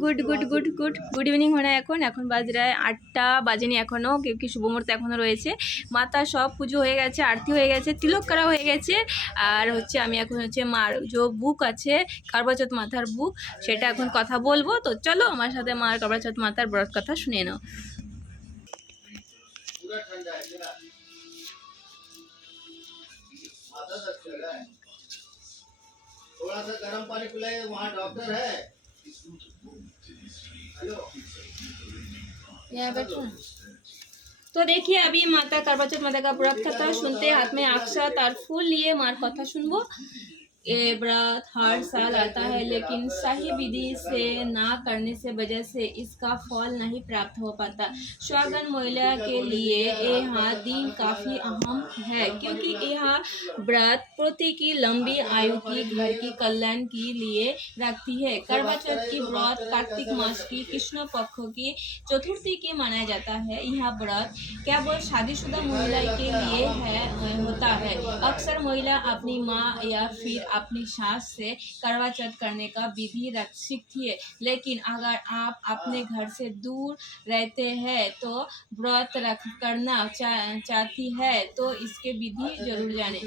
Good evening হয় এখন বাজে রায় 8টা বাজেনি এখনও, কি শুভ মুহূর্ত এখনও রয়েছে। মাতা সব পুজো হয়ে গেছে, আরতি হয়ে গেছে, তিলক করা হয়ে গেছে। আর হচ্ছে আমি এখন হচ্ছে মার যে বুক আছে করবা চৌথ মাথার বুক, সেটা এখন কথা বলবো। তো চলো আমার সাথে মার করবা চৌথ মাথার ব্রত কথা শুনে নাও। थोड़ा सा गर्म पानी पिलाइए, वहाँ डॉक्टर है। यहाँ बैठो। तो देखिए अभी माता करवा चौथ माता का व्रत कथा सुनते, हाथ में अक्षत और फूल लिए मार कथा सुनबो। ये व्रत हर साल आता है, लेकिन सही विधि से ना करने से वजह से इसका फल नहीं प्राप्त हो पाता। स्वागन महिला के लिए यह दिन काफ़ी अहम है, क्योंकि यह व्रत पोते की लंबी आयु की घर की कल्याण के लिए रखती है। करवा चौथ की व्रत कार्तिक मास की कृष्ण पक्ष की चतुर्थी की मनाया जाता है। यह व्रत केवल शादीशुदा महिला के लिए होता है। अक्सर महिला अपनी माँ या फिर अपनी सास से करवा चौथ करने का विधि सीखती है, लेकिन अगर आप अपने घर से दूर रहते हैं तो व्रत करना चाहती है तो इसके विधि जरूर जाने।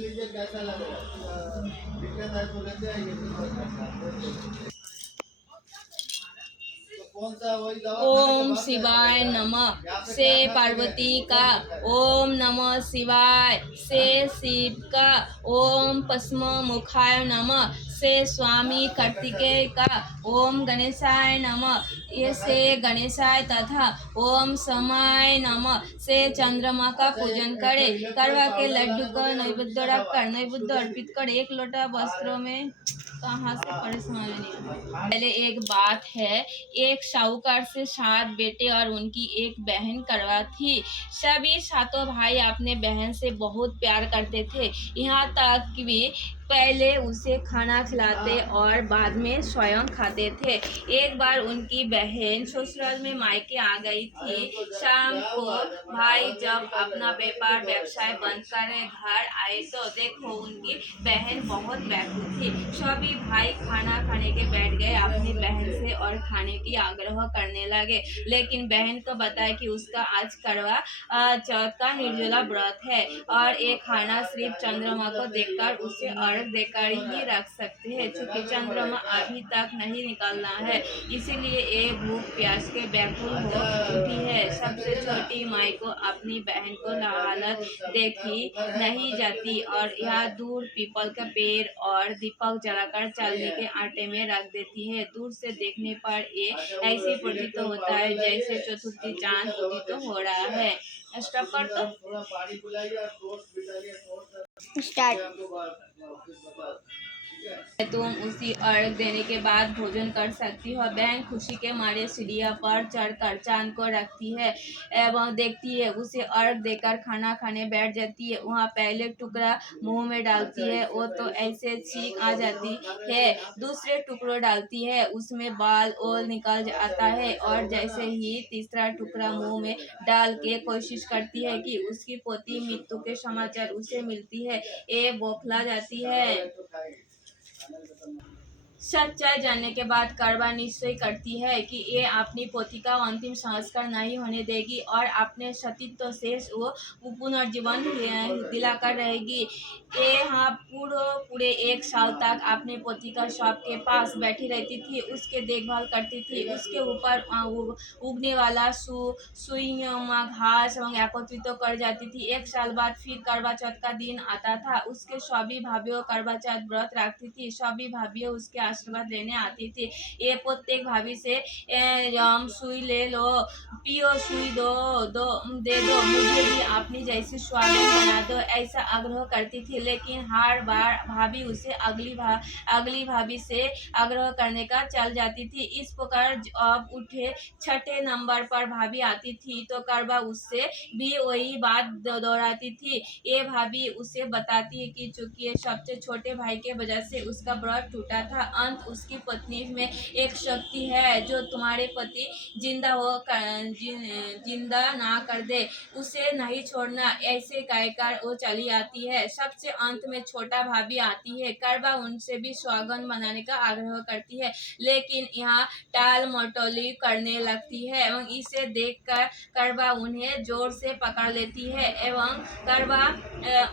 ओम शिवाय नमः से पार्वती का, ओम नमः शिवाय से शिव का, ओम पद्म मुखाय नमः से स्वामी कार्तिकेय का, ओम गणेशाय नमः ये से गणेशाय तथा ओम समाय नमः से चंद्रमा का पूजन करे। करवा के लड्डू को नैवेद्य रखकर नैवेद्य अर्पित कर एक लोटा वस्त्रों में कहाँ से पड़े समझ नहीं। पहले एक बात है, एक साहूकार से 7 बेटे और उनकी एक बहन करवा थी। सभी 7 भाई अपने बहन से बहुत प्यार करते थे, यहाँ तक कि पहले उसे खाना खिलाते और बाद में स्वयं खाते थे। एक बार उनकी बहन ससुराल में मायके आ गई थी। शाम को भाई जब अपना व्यवसाय बंद कर घर आए तो देखो उनकी बहन बहुत व्याकुल थी। सभी भाई खाना खाने के बैठ गए, अपनी बहन से और खाने की आग्रह करने लगे, लेकिन बहन को बताया कि उसका आज करवा चौथ का निर्जला व्रत है और एक खाना सिर्फ चंद्रमा को देखकर उसे अर्घ देकर ही रख सकते हैं, चूँकि चंद्रमा अभी तक नहीं निकलना है, इसीलिए ये भूख प्यास के व्याकुल हो उठी है। सबसे छोटी माई को अपनी बहन को हालत देखी नहीं जाती और यह दूर पीपल का पेड़ और दीपक जलाकर चावल के आटे में रख देती है। दूर से देखने पर ये ऐसे प्रतीत होता है जैसे चतुर्थी चांद उदित हो रहा है। स्टॉप कर दो, स्टार्ट। तुम उसी अर्घ देने के बाद भोजन कर सकती हो। बहन खुशी के मारे सीढ़ियों पर चढ़कर चांद को रखती है एवं देखती है, उसे अर्घ देकर खाना खाने बैठ जाती है। वहाँ पहले टुकड़ा मुंह में डालती है, वो तो ऐसे छींक आ जाती है। दूसरे टुकड़ों डालती है, उसमें बाल ओल निकल आता है और जैसे ही तीसरा टुकड़ा मुंह में डाल के कोशिश करती है कि उसकी पोती मृत्यु के समाचार उसे मिलती है, ये बौखला जाती है। सच्चाई जानने के बाद करवा निश्चय करती है कि ये अपनी पोती का अंतिम संस्कार नहीं होने देगी और अपने सतीत्व से वो पुनर्जीवन दिलाकर रहेगी। ये हाँ पूरे 1 साल तक अपने पोती का शव के पास बैठी रहती थी, उसके देखभाल करती थी, उसके ऊपर उगने वाला सुई घास एवं एकत्रित कर जाती थी। 1 साल बाद फिर करवा चौथ का दिन आता था। उसके सभी भाभीियों करवा चौथ व्रत रखती थी, सभी भाभीियों उसके आशीर्वाद लेने आती थी। ये प्रत्येक भाभी से सुई ले लो, पियो सुई दे दो, मुझे भी अपनी जैसी स्वागत बना दो, ऐसा आग्रह करती थी। लेकिन हर बार भाभी उसे अगली भाभी से आग्रह करने का चल जाती थी। इस प्रकार अब उठे 6ठे नंबर पर भाभी आती थी तो करवा उससे भी वही बात दोहराती थी। ये भाभी उसे बताती है कि चूंकि सबसे छोटे भाई के वजह से उसका व्रत टूटा था, अंत उसकी पत्नी में एक शक्ति है जो तुम्हारे पति जिंदा ना कर दे, उसे नहीं छोड़ना। ऐसे कहकर वो चली आती है। सबसे अंत में छोटा भाभी आती है। करवा उनसे भी सौगंध बनाने का आग्रह करती है, लेकिन यहाँ टाल मटोली करने लगती है एवं इसे देखकर करवा उन्हें जोर से पकड़ लेती है एवं करवा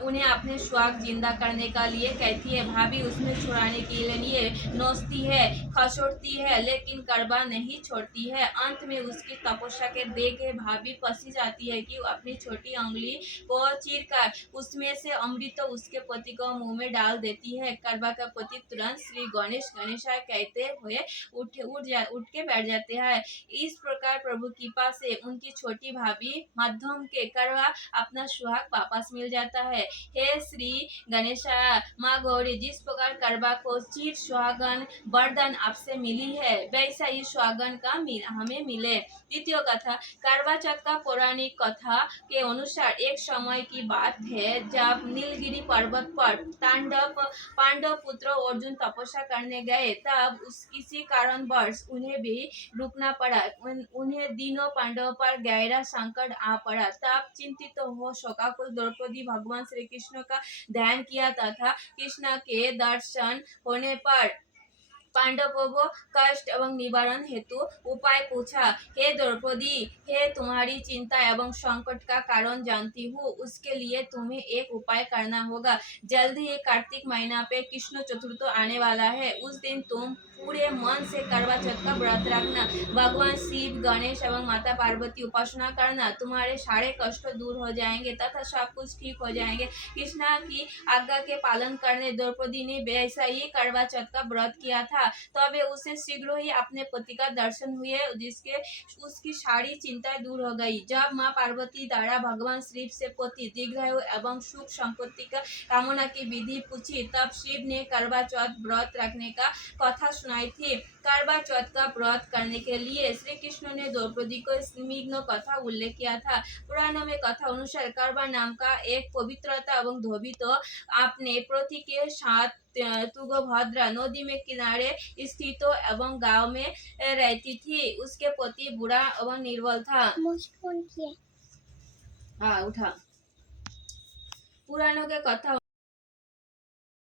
उन्हें अपने सुहाग जिंदा करने का लिए कहती है। भाभी उसमें छुड़ाने के लिए नोचती है, खसोटती है, लेकिन करवा नहीं छोड़ती है। अंत में उसकी तपस्या के देख भाभी पसी जाती है कि अपनी छोटी उंगली को चीरकर उसमें से अमृत उसके पति को मुंह में डाल देती है। करवा का पति तुरंत श्री गणेश गणेशाय कहते हुए उठ के बैठ जाते हैं। इस प्रकार प्रभु कृपा से उनकी छोटी भाभी मध्यम के करवा अपना सुहाग वापस मिल जाता है। हे श्री गणेशा माँ गौरी, जिस प्रकार करवा को चिर सुहागन वरदान आपसे मिली है, वैसा ही सुहागन का हमें मिले। द्वितीय कथा। करवा चौथ का पौराणिक कथा के अनुसार एक समय की बात है जब नीलगिरी पर्वत पर पांडव पुत्र अर्जुन तपस्या करने गए, तब किसी कारणवश उन्हें भी रुकना पड़ा। उन्हें दिनों पांडवों पर गहरा संकट आ पड़ा। तब चिंतित हो शोकाकुल द्रौपदी भगवान श्री कृष्ण का ध्यान किया तथा कृष्ण के दर्शन होने पर पांडवों को कष्ट एवं निवारण हेतु उपाय पूछा। हे द्रौपदी, हे तुम्हारी चिंता एवं संकट का कारण जानती हूँ, उसके लिए तुम्हें एक उपाय करना होगा। जल्दी ही कार्तिक महीना पे कृष्ण चतुर्थ आने वाला है। उस दिन तुम पूरे मन से करवा चौथ का व्रत रखना, भगवान शिव, गणेश एवं माता पार्वती उपासना करना। तुम्हारे सारे कष्ट दूर हो जाएंगे तथा सब कुछ ठीक हो जाएंगे। कृष्णा की आज्ञा के पालन करने द्रौपदी ने वैसा ही करवा चौथ का व्रत किया था। तबे उसे शीघ्र ही अपने पति का दर्शन हुए, जिसके उसकी सारी चिंताएं दूर हो गई। जब माँ पार्वती द्वारा भगवान शिव से पति दीर्घायु एवं सुख संपत्ति का कामना की विधि पूछी, तब शिव ने करवा चौथ व्रत रखने का कथा सुनाई थी। करवा चौथ का व्रत करने के लिए श्री कृष्ण ने द्रौपदी को स्निग्ध कथा उल्लेख किया था। पुराणों में कथा अनुसार करवा नाम का एक पवित्रता एवं धोबी तो अपने पति के साथ तुंगभद्रा नदी में किनारे स्थित एवं गांव में रहती थी। उसके पति बुरा एवं निर्बल था। हाँ उठा। पुराणों के कथा